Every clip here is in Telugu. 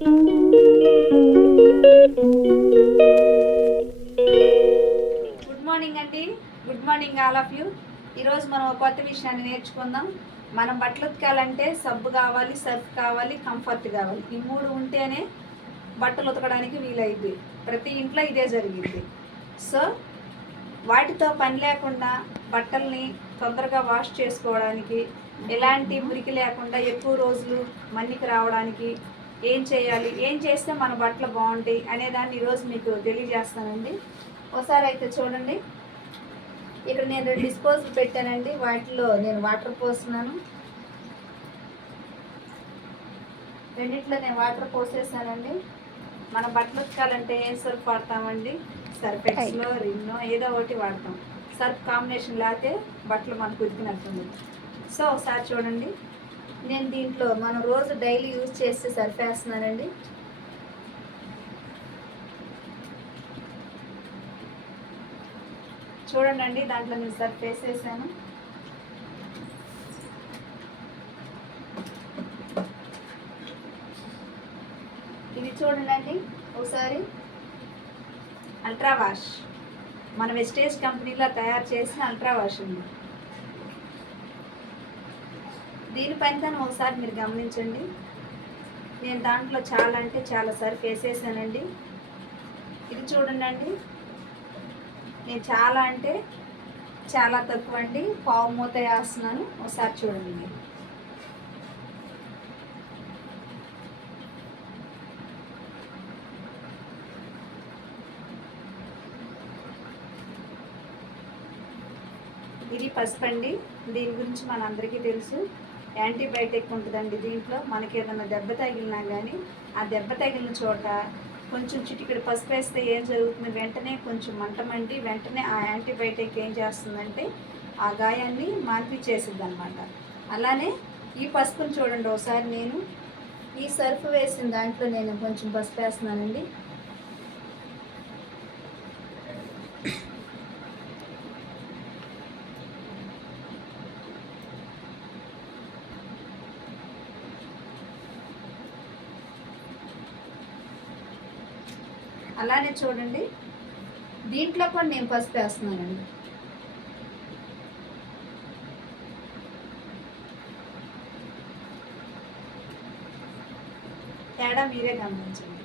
గుడ్ మార్నింగ్ అండి good morning all of you ఈరోజు మనం ఒక కొత్త విషయాన్ని నేర్చుకుందాం. మనం బట్టలు ఉతకాలంటే సబ్బు కావాలి సర్ఫ్ కావాలి కంఫర్ట్ కావాలి. ఈ మూడు ఉంటేనే బట్టలు ఉతకడానికి వీలైద్ది. ప్రతి ఇంట్లో ఇదే జరిగింది సో వాటితో పని లేకుండా బట్టల్ని తొందరగా వాష్ చేసుకోవడానికి ఎలాంటి మురికి లేకుండా ఎక్కువ రోజులు మన్నికి రావడానికి ఏం చేయాలి? ఏం చేస్తే మన బట్టలు బాగుంటాయి అనే దాన్ని ఈరోజు మీకు తెలియజేస్తానండి. ఒకసారి అయితే చూడండి. ఇక్కడ నేను రెండు డిస్పోజల్ పెట్టానండి. వాటిలో నేను వాటర్ పోస్తున్నాను. రెండిట్లో నేను వాటర్ పోసేసానండి. మన బట్టలు ఉతకాలంటే ఏం సర్ఫ్ వాడతామండి? సర్ఫ్ ఎక్స్లో రిన్నో ఏదో ఒకటి వాడతాం. సర్ఫ్ కాంబినేషన్ లేకపోతే బట్టలు మనకు ఉతికినట్టుంది. సో ఒకసారి చూడండి. నేను దీంట్లో మనం రోజు డైలీ యూజ్ చేస్తే సర్ఫ్ వేస్తున్నానండి చూడండి దాంట్లో నేను సర్ఫ్ వేసేసాను ఇది చూడండి ఒకసారి. అల్ట్రా వాష్ మన వెస్టేజ్ కంపెనీలో తయారు చేసిన అల్ట్రా వాష్ ఉంది దీని పనితనం ఒకసారి మీరు గమనించండి. నేను దాంట్లో చాలా అంటే చాలా ఫేస్ వేసేసానండి. ఇది చూడండి నేను చాలా అంటే చాలా తక్కువ అండి. పావు మూత వేస్తున్నాను. ఒకసారి చూడండి. ఇది పసుపు అండి. దీని గురించి మనందరికీ తెలుసు. యాంటీబయాటిక్ ఉంటుందండి దీంట్లో. మనకి ఏదైనా దెబ్బ తగిలినా కానీ ఆ దెబ్బ తగిలిన చోట కొంచెం చిటికెడు పసుపు వేస్తే ఏం జరుగుతుంది? వెంటనే కొంచెం మంట మండి వెంటనే ఆ యాంటీబయాటిక్ ఏం చేస్తుందంటే ఆ గాయాన్ని మార్పిచ్చేసింది అనమాట అలానే ఈ పసుపుని చూడండి ఒకసారి నేను ఈ సర్ఫ్ వేసిన దాంట్లో నేను కొంచెం పసుపు వేస్తున్నానండి. అలానే చూడండి. దీంట్లో కూడా నేను పసుపు వేస్తున్నానండి. తేడా మీరే గమనించండి.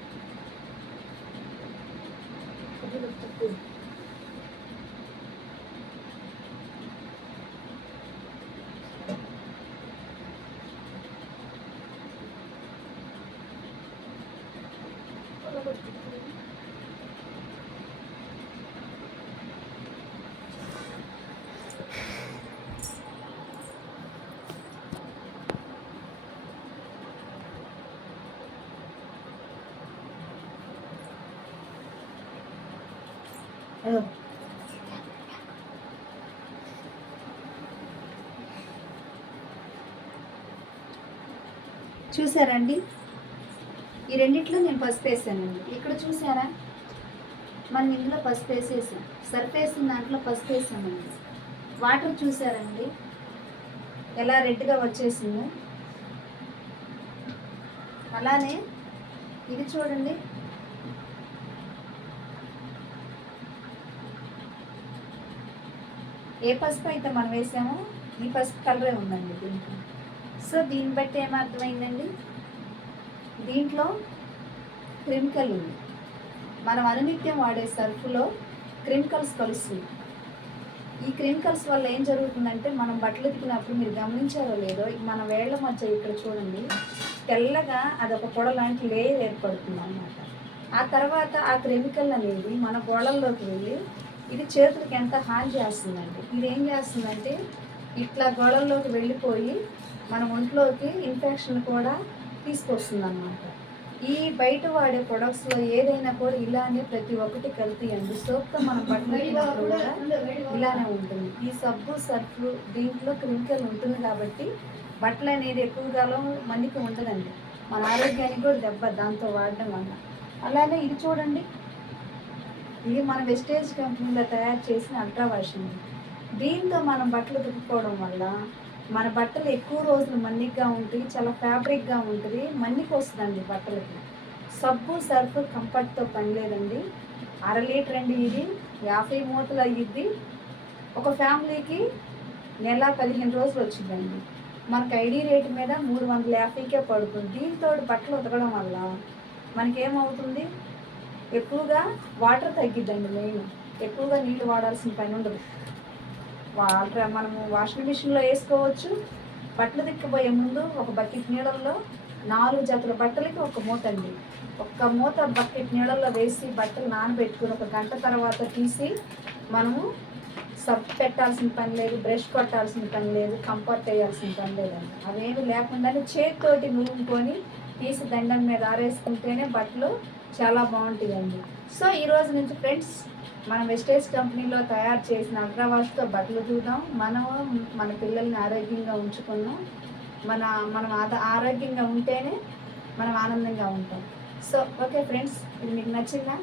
చూసారండి? ఈ రెండిట్లో నేను పసుపు వేసానండి. ఇక్కడ చూసారా? మనం ఇందులో పసుపు వేసేసాం. సర్ఫ్ వేసిన దాంట్లో పసుపు వేసామండి. వాటర్ చూసారండి? ఎలా రెడ్గా వచ్చేసిందో. అలానే ఇది చూడండి. ఏ పసుపు అయితే మనం వేసామో ఈ పసుపు కలరే ఉందండి దీంట్లో. సో దీన్ని బట్టి ఏమర్థమైందండి? దీంట్లో క్రిమికల్ ఉంది. మనం అనునిత్యం వాడే సర్ఫ్లో క్రిమికల్స్ కలుస్తుంది. ఈ క్రిమికల్స్ వల్ల ఏం జరుగుతుందంటే మనం బట్టలు ఉతికినప్పుడు మీరు గమనించారో లేదో మన వేళ్ళ మధ్య ఇక్కడ చూడండి తెల్లగా అదొక పొడ లాంటి లేయర్ ఏర్పడుతుంది అన్నమాట ఆ తర్వాత ఆ క్రిమికల్ అనేది మన గోడల్లోకి వెళ్ళి ఇది చేతులకి ఎంత హాని చేస్తుందండి ఇది ఏం చేస్తుందంటే ఇట్లా గోడల్లోకి వెళ్ళిపోయి మన ఒంట్లోకి ఇన్ఫెక్షన్ కూడా తీసుకొస్తుంది అన్నమాట ఈ బయట వాడే ప్రొడక్ట్స్లో ఏదైనా కూడా ఇలానే ప్రతి ఒక్కటి కల్తీ అండి. సోప్తో మనం బట్టలు ఉతికినప్పుడు కూడా ఇలానే ఉంటుంది. ఈ సబ్బు సర్ఫ్ దీంట్లో కెమికల్ ఉంటుంది కాబట్టి బట్టలు అనేది ఎక్కువ కాలం మందికి ఉంటుందండి మన ఆరోగ్యానికి కూడా దెబ్బ దాంతో వాడడం వల్ల. అలానే ఇది చూడండి ఇది మన వెస్టేజ్ కంపెనీలో తయారు చేసిన అల్ట్రా వర్షన్ దీంతో మనం బట్టలు ఉతుక్కోవడం వల్ల మన బట్టలు ఎక్కువ రోజులు మన్నిగ్గా ఉంటుంది చాలా ఫ్యాబ్రిక్గా ఉంటుంది మన్నికి వస్తుందండి బట్టలకి. సబ్బు సర్ఫ్ కంఫర్ట్తో పని లేదండి. అర లీటర్ అండి ఇది యాభై మూతలు అయ్యిద్ది ఒక ఫ్యామిలీకి నెల పదిహేను రోజులు వచ్చిందండి మనకు ఐడి రేటు మీద మూడు వందల యాభైకే పడుతుంది. దీంతో బట్టలు ఉతకడం వల్ల మనకేమవుతుంది? ఎక్కువగా వాటర్ తగ్గిద్దండి మెయిన్ ఎక్కువగా నీళ్ళు వాడాల్సిన పని ఉండదు. వాటర్ మనము వాషింగ్ మిషన్లో వేసుకోవచ్చు. బట్టలు దిక్కుపోయే ముందు ఒక బకెట్ నీళ్ళల్లో నాలుగు జతల బట్టలకి ఒక మూత అండి. ఒక్క మూత బకెట్ నీళ్ళల్లో వేసి బట్టలు నానబెట్టుకుని ఒక గంట తర్వాత తీసి మనము సబ్ పెట్టాల్సిన పని లేదు బ్రష్ కొట్టాల్సిన పని లేదు కంఫర్ట్ వేయాల్సిన పని లేదండి. అవేమి లేకుండానే చేతితోటి నూరుకొని తీసి దండం మీద ఆరేసుకుంటేనే బట్టలు చాలా బాగుంటుందండి. సో ఈ రోజు నుంచి ఫ్రెండ్స్ మన వెస్టేజ్ కంపెనీలో తయారు చేసిన అగ్రవాష్తో బట్టలు చూద్దాం. మనం మన పిల్లల్ని ఆరోగ్యంగా ఉంచుకున్నాం మన మనం ఆద- ఆరోగ్యంగా ఉంటేనే మనం ఆనందంగా ఉంటాం. సో ఓకే ఫ్రెండ్స్ ఇది మీకు నచ్చిందా?